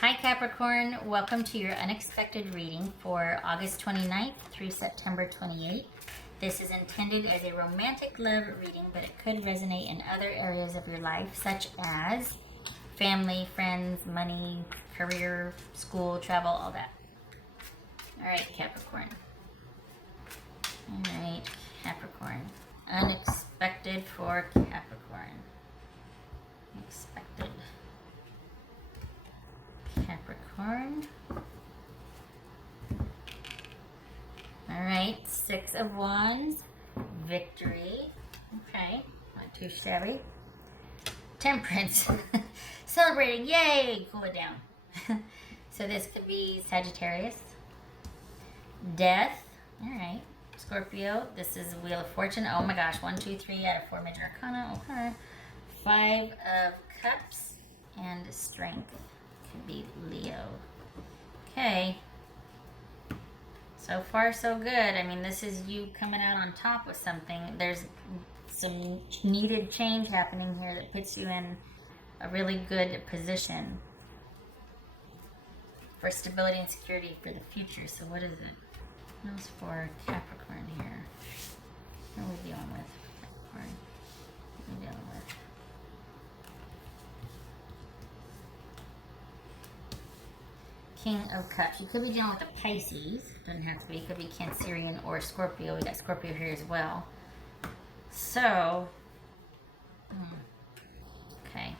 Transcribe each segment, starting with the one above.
Hi Capricorn, welcome to your unexpected reading for August 29th through September 28th. This is intended as a romantic love reading, but it could resonate in other areas of your life, such as family, friends, money, career, school, travel, all that. All right, Capricorn. All right, Capricorn. Unexpected for Capricorn. Expected. Capricorn. All right, Six of Wands, victory. Okay, not too shabby. Temperance, celebrating, yay, cool it down. So this could be Sagittarius. Death, all right. Scorpio, this is Wheel of Fortune. Oh my gosh, 1, 2, 3 out of 4 major arcana. Okay. 5 of Cups and Strength. Could be Leo. Okay. So far, so good. I mean, this is you coming out on top with something. There's some needed change happening here that puts you in a really good position for stability and security for the future. So what is it? What else for Capricorn here? What are we dealing with? Capricorn. What are we dealing with? King of Cups. You could be dealing with a Pisces. Doesn't have to be. It could be Cancerian or Scorpio. We got Scorpio here as well. So, okay.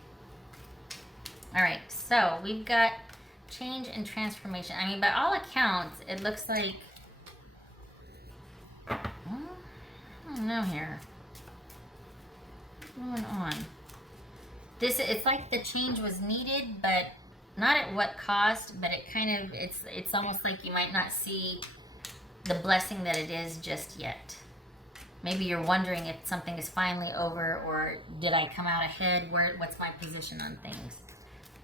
All right. So we've got change and transformation. I mean, by all accounts, it looks like, well, I don't know here. What's going on? It's like the change was needed, but not at what cost, but it kind of, it's almost like you might not see the blessing that it is just yet. Maybe you're wondering if something is finally over, or did I come out ahead? What's my position on things?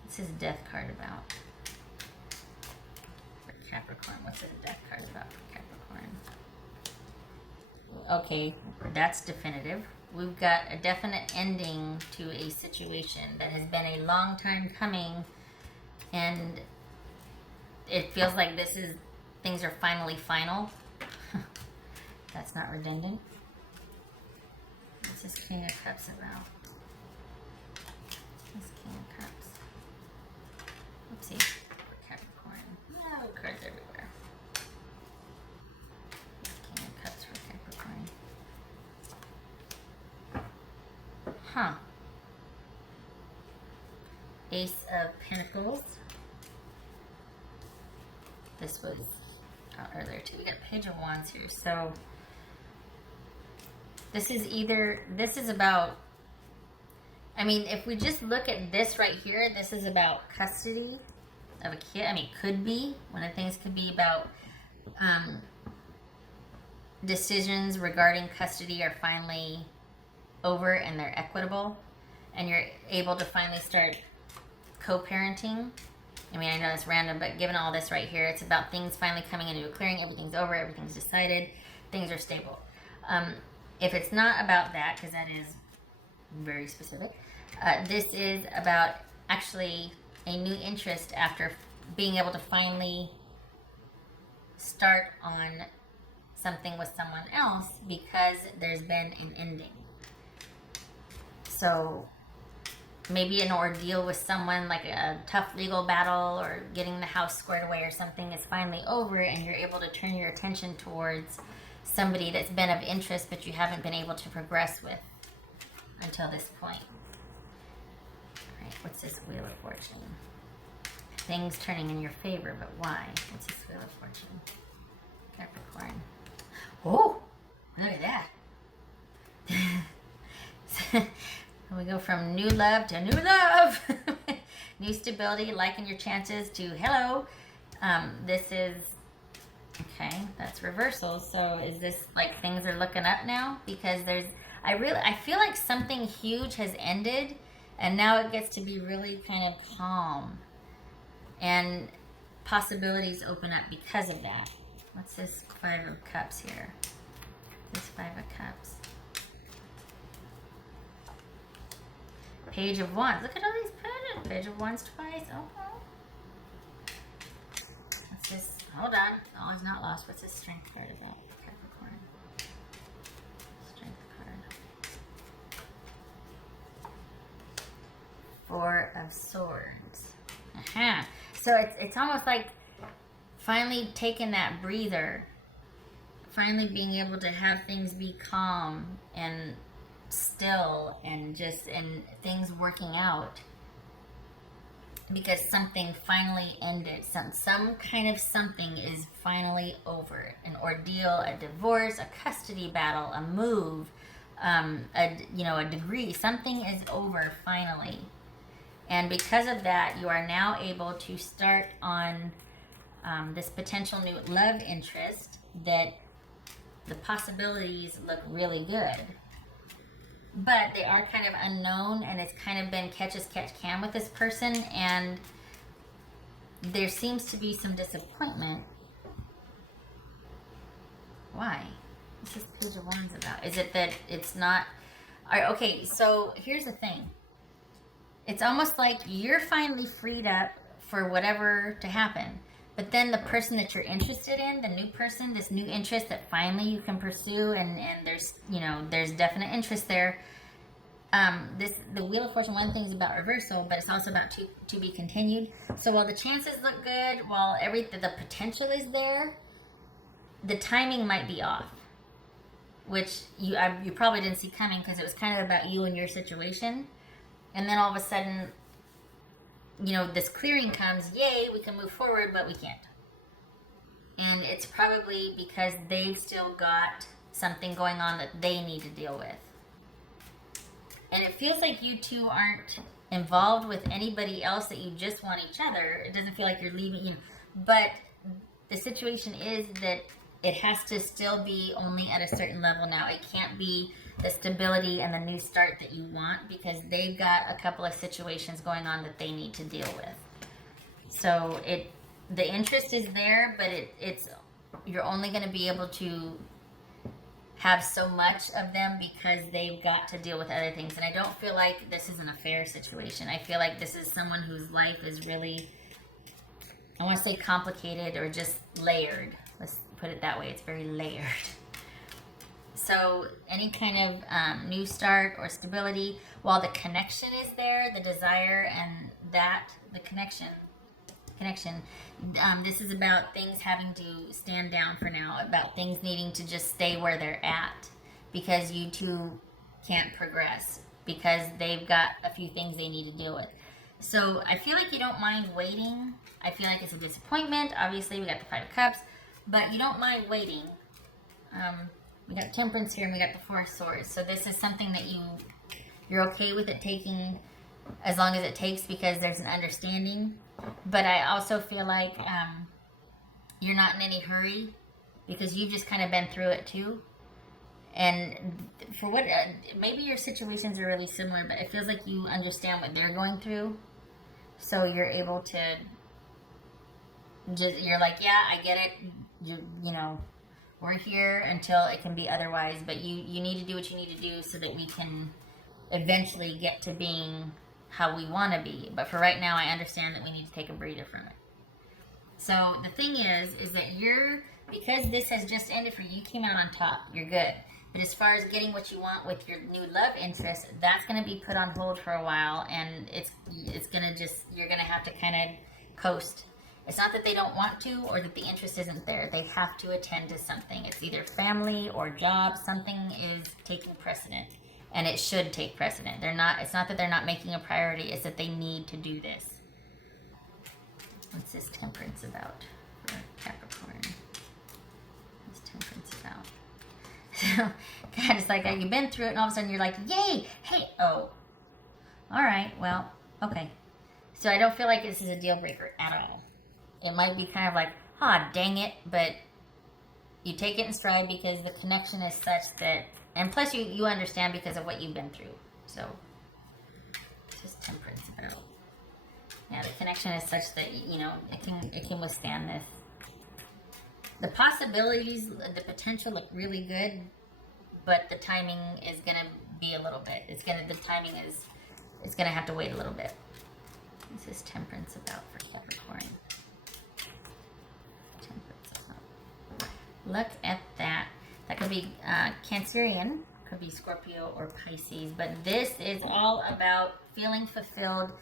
What's his death card about? For Capricorn, what's his death card about for Capricorn? Okay, that's definitive. We've got a definite ending to a situation that has been a long time coming. And it feels like things are finally final. That's not redundant. What's this King of Cups about? This King of Cups. Oopsie. For Capricorn. No, cards everywhere. King of Cups for Capricorn. Huh. Ace of Pentacles. This was out earlier too. We got Page of Wands here. So this is about, I mean, if we just look at this right here, this is about custody of a kid. I mean, could be. One of the things could be about decisions regarding custody are finally over and they're equitable. And you're able to finally start co-parenting. I mean, I know it's random, but given all this right here, it's about things finally coming into a clearing. Everything's over. Everything's decided. Things are stable. If it's not about that, because that is very specific, this is about actually a new interest after being able to finally start on something with someone else because there's been an ending. So maybe an ordeal with someone, like a tough legal battle or getting the house squared away or something, is finally over, and you're able to turn your attention towards somebody that's been of interest but you haven't been able to progress with until this point. All right, what's this Wheel of Fortune? Things turning in your favor, but why? What's this Wheel of Fortune? Capricorn. Oh, look at that. We go from new love to new love. New stability, liking your chances, to hello. This is, okay, that's reversal. So is this like things are looking up now? Because I feel like something huge has ended and now it gets to be really kind of calm. And possibilities open up because of that. What's this 5 of Cups here? This 5 of Cups. Page of Wands. Look at all these pages. Page of Wands twice. Oh. What's this? Hold on. All is not lost. What's this strength card about for Capricorn? Strength card. Four of Swords. Aha. So it's almost like finally taking that breather. Finally being able to have things be calm and still and things working out. Because something finally ended. Some kind of something is finally over. An ordeal, a divorce, a custody battle, a move, a degree. Something is over finally. And because of that, you are now able to start on this potential new love interest that the possibilities look really good. But they are kind of unknown, and it's kind of been catch as catch can with this person, and there seems to be some disappointment. Why? What's this Page of Wands about? Is it that it's not... Okay, so here's the thing. It's almost like you're finally freed up for whatever to happen. But then the person that you're interested in, the new person, this new interest that finally you can pursue, and there's definite interest there. The Wheel of Fortune, one thing is about reversal, but it's also about to be continued. So while the chances look good, while the potential is there, the timing might be off, which you probably didn't see coming because it was kind of about you and your situation. And then all of a sudden, this clearing comes, yay, we can move forward, but we can't. And it's probably because they've still got something going on that they need to deal with. And it feels like you two aren't involved with anybody else, that you just want each other. It doesn't feel like you're leaving, but the situation is that it has to still be only at a certain level now. It can't be the stability and the new start that you want, because they've got a couple of situations going on that they need to deal with. So the interest is there, but you're only going to be able to have so much of them because they've got to deal with other things. And I don't feel like this is an affair situation. I feel like this is someone whose life is really, I want to say complicated or just layered. Let's put it that way. It's very layered. So any kind of new start or stability, while the connection is there, the desire and the connection, this is about things having to stand down for now, about things needing to just stay where they're at because you two can't progress, because they've got a few things they need to deal with. So I feel like you don't mind waiting. I feel like it's a disappointment. Obviously, we got the Five of Cups, but you don't mind waiting. We got Temperance here, and we got the Four of Swords. So this is something that you're okay with it taking as long as it takes, because there's an understanding. But I also feel like you're not in any hurry, because you've just kind of been through it too. And for what, maybe your situations are really similar, but it feels like you understand what they're going through. So you're able to you're like, yeah, I get it. We're here until it can be otherwise, but you need to do what you need to do so that we can eventually get to being how we want to be. But for right now, I understand that we need to take a breather from it. So the thing is that because this has just ended for you, you came out on top. You're good. But as far as getting what you want with your new love interest, that's going to be put on hold for a while, and it's going to you're going to have to kind of coast. It's not that they don't want to or that the interest isn't there. They have to attend to something. It's either family or job. Something is taking precedent, and it should take precedent. It's not that they're not making a priority. It's that they need to do this. What's this Temperance about for Capricorn? What's Temperance about? So, God, it's like you've been through it, and all of a sudden you're like, yay! Hey, oh. All right, well, okay. So I don't feel like this is a deal breaker at all. It might be kind of like, dang it, but you take it in stride because the connection is such that, and plus you understand because of what you've been through. So, it's just Temperance about. Yeah, the connection is such that, it can withstand this. The possibilities, the potential look really good, but the timing is going to be a little bit. It's going to have to wait a little bit. This is Temperance about for Capricorn. Look at that. That could be Cancerian, could be Scorpio or Pisces, but this is all about feeling fulfilled.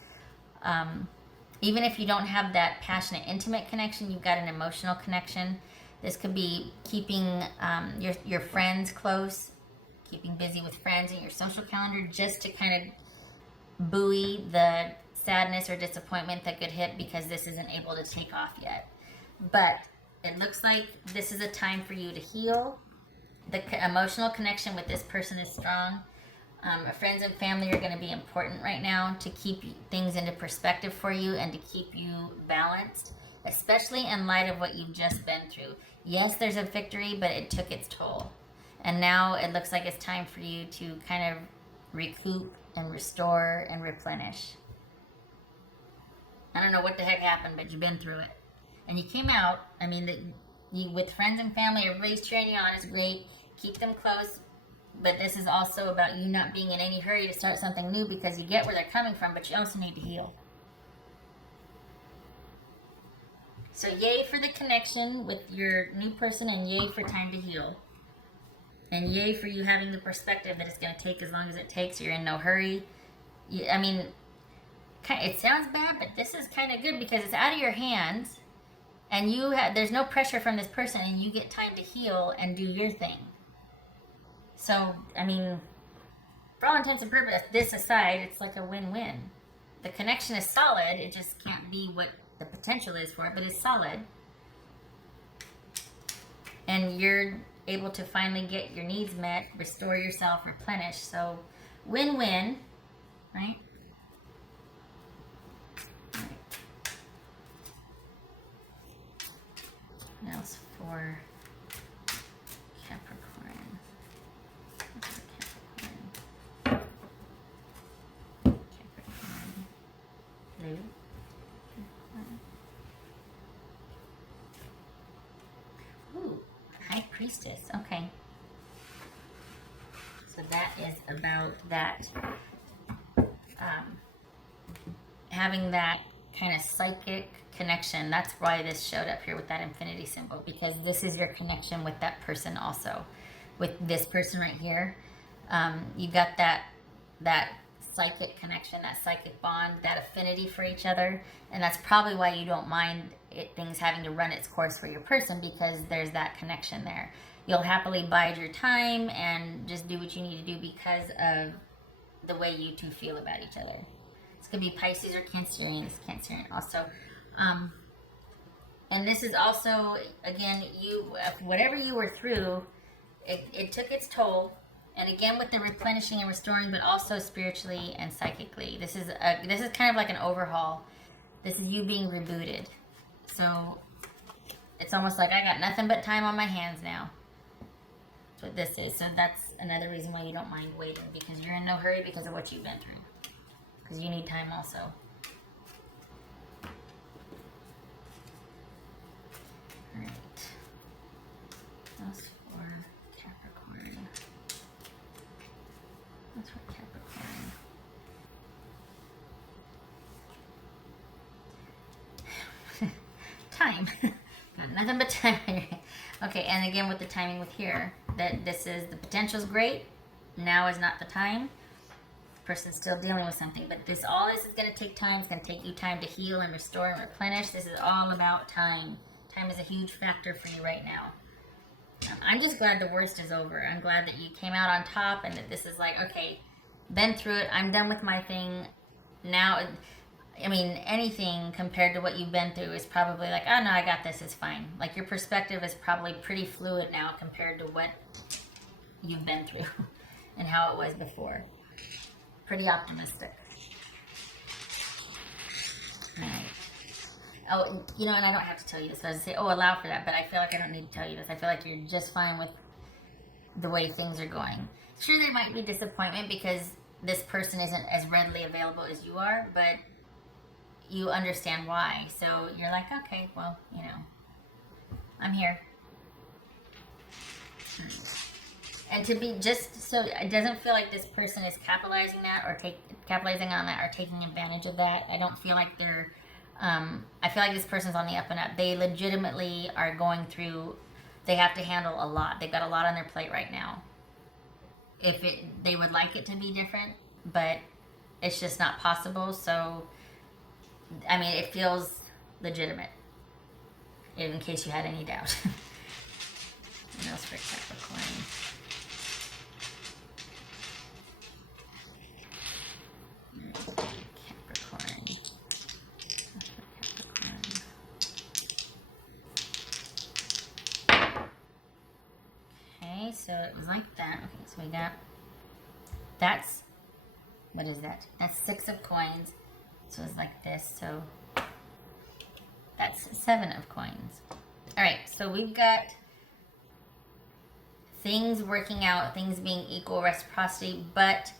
Even if you don't have that passionate, intimate connection, you've got an emotional connection. This could be keeping your friends close, keeping busy with friends in your social calendar, just to kind of buoy the sadness or disappointment that could hit because this isn't able to take off yet. But it looks like this is a time for you to heal. The emotional connection with this person is strong. Friends and family are going to be important right now to keep things into perspective for you and to keep you balanced, especially in light of what you've just been through. Yes, there's a victory, but it took its toll. And now it looks like it's time for you to kind of recoup and restore and replenish. I don't know what the heck happened, but you've been through it. And you came out. I mean, with friends and family, everybody's cheering you on. It's great. Keep them close. But this is also about you not being in any hurry to start something new because you get where they're coming from, but you also need to heal. So yay for the connection with your new person, and yay for time to heal. And yay for you having the perspective that it's going to take as long as it takes. You're in no hurry. I mean, it sounds bad, but this is kind of good because it's out of your hands. And there's no pressure from this person, and you get time to heal and do your thing. So, I mean, for all intents and purposes, this aside, it's like a win-win. The connection is solid. It just can't be what the potential is for it, but it's solid. And you're able to finally get your needs met, restore yourself, replenish. So, win-win, right? What else for Capricorn? Capricorn. Blue. Ooh, High Priestess. Okay. So that is about that, having that kind of psychic connection. That's why this showed up here with that infinity symbol, because this is your connection with that person also. With this person right here, you got that psychic connection, that psychic bond, that affinity for each other, and that's probably why you don't mind things having to run its course for your person, because there's that connection there. You'll happily bide your time and just do what you need to do because of the way you two feel about each other. This could be Pisces or Cancerian. This Cancerian also. And this is also, again, whatever you were through, it took its toll. And again, with the replenishing and restoring, but also spiritually and psychically. This is kind of like an overhaul. This is you being rebooted. So it's almost like I got nothing but time on my hands now. That's what this is. So that's another reason why you don't mind waiting, because you're in no hurry because of what you've been through. Because you need time also. Alright. That's for Capricorn. That's for Capricorn. Time. Got nothing but time here. Okay, and again with the timing with here, that this is, the potential's great. Now is not the time. Person's still dealing with something, but all this is going to take time. It's going to take you time to heal and restore and replenish. This is all about time. Time is a huge factor for you right now. I'm just glad the worst is over. I'm glad that you came out on top and that this is like, okay, been through it. I'm done with my thing. Now, I mean, anything compared to what you've been through is probably like, oh no, I got this, it's fine. Like your perspective is probably pretty fluid now compared to what you've been through and how it was before. Pretty optimistic. Alright. Oh, you know, and I don't have to tell you this. I was going to say, allow for that, but I feel like I don't need to tell you this. I feel like you're just fine with the way things are going. Sure, there might be disappointment because this person isn't as readily available as you are, but you understand why. So you're like, okay, well, you know, I'm here. And to be just so it doesn't feel like this person is capitalizing on that or taking advantage of that. I don't feel like they're I feel like this person's on the up and up. They legitimately are going through They have to handle a lot. They've got a lot on their plate right now. They would like it to be different, but it's just not possible. So, I mean, it feels legitimate, in case you had any doubt. What else for Capricorn? Capricorn. Okay, so it was like that. Okay, so we got, that's, what is that? That's 6 of coins. So it's like this. So that's 7 of coins. All right, so we've got things working out, things being equal reciprocity, but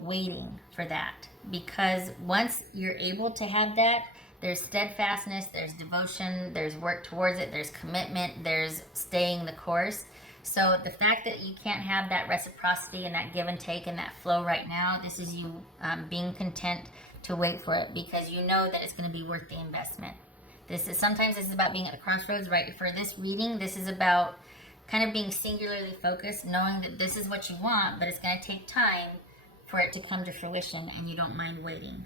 waiting for that. Because once you're able to have that, there's steadfastness, there's devotion, there's work towards it, there's commitment, there's staying the course. So the fact that you can't have that reciprocity and that give and take and that flow right now, this is you being content to wait for it, because you know that it's going to be worth the investment. Sometimes this is about being at a crossroads, right? For this reading, this is about kind of being singularly focused, knowing that this is what you want, but it's going to take time for it to come to fruition, and you don't mind waiting.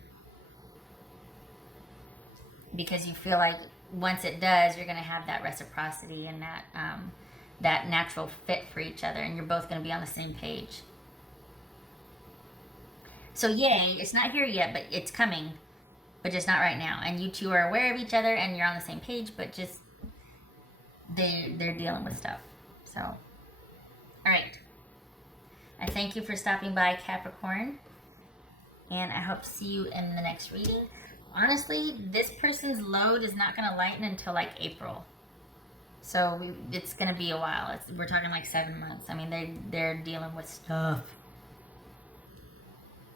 Because you feel like once it does, you're going to have that reciprocity and that natural fit for each other, and you're both going to be on the same page. So yay, it's not here yet, but it's coming, but just not right now. And you two are aware of each other, and you're on the same page, but just they're dealing with stuff. So, all right. I thank you for stopping by, Capricorn, and I hope to see you in the next reading. Honestly, this person's load is not going to lighten until like April. So it's going to be a while. We're talking like 7 months. I mean, they're dealing with stuff.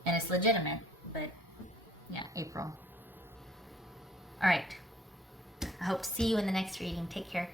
And it's legitimate, but yeah, April. All right. I hope to see you in the next reading. Take care.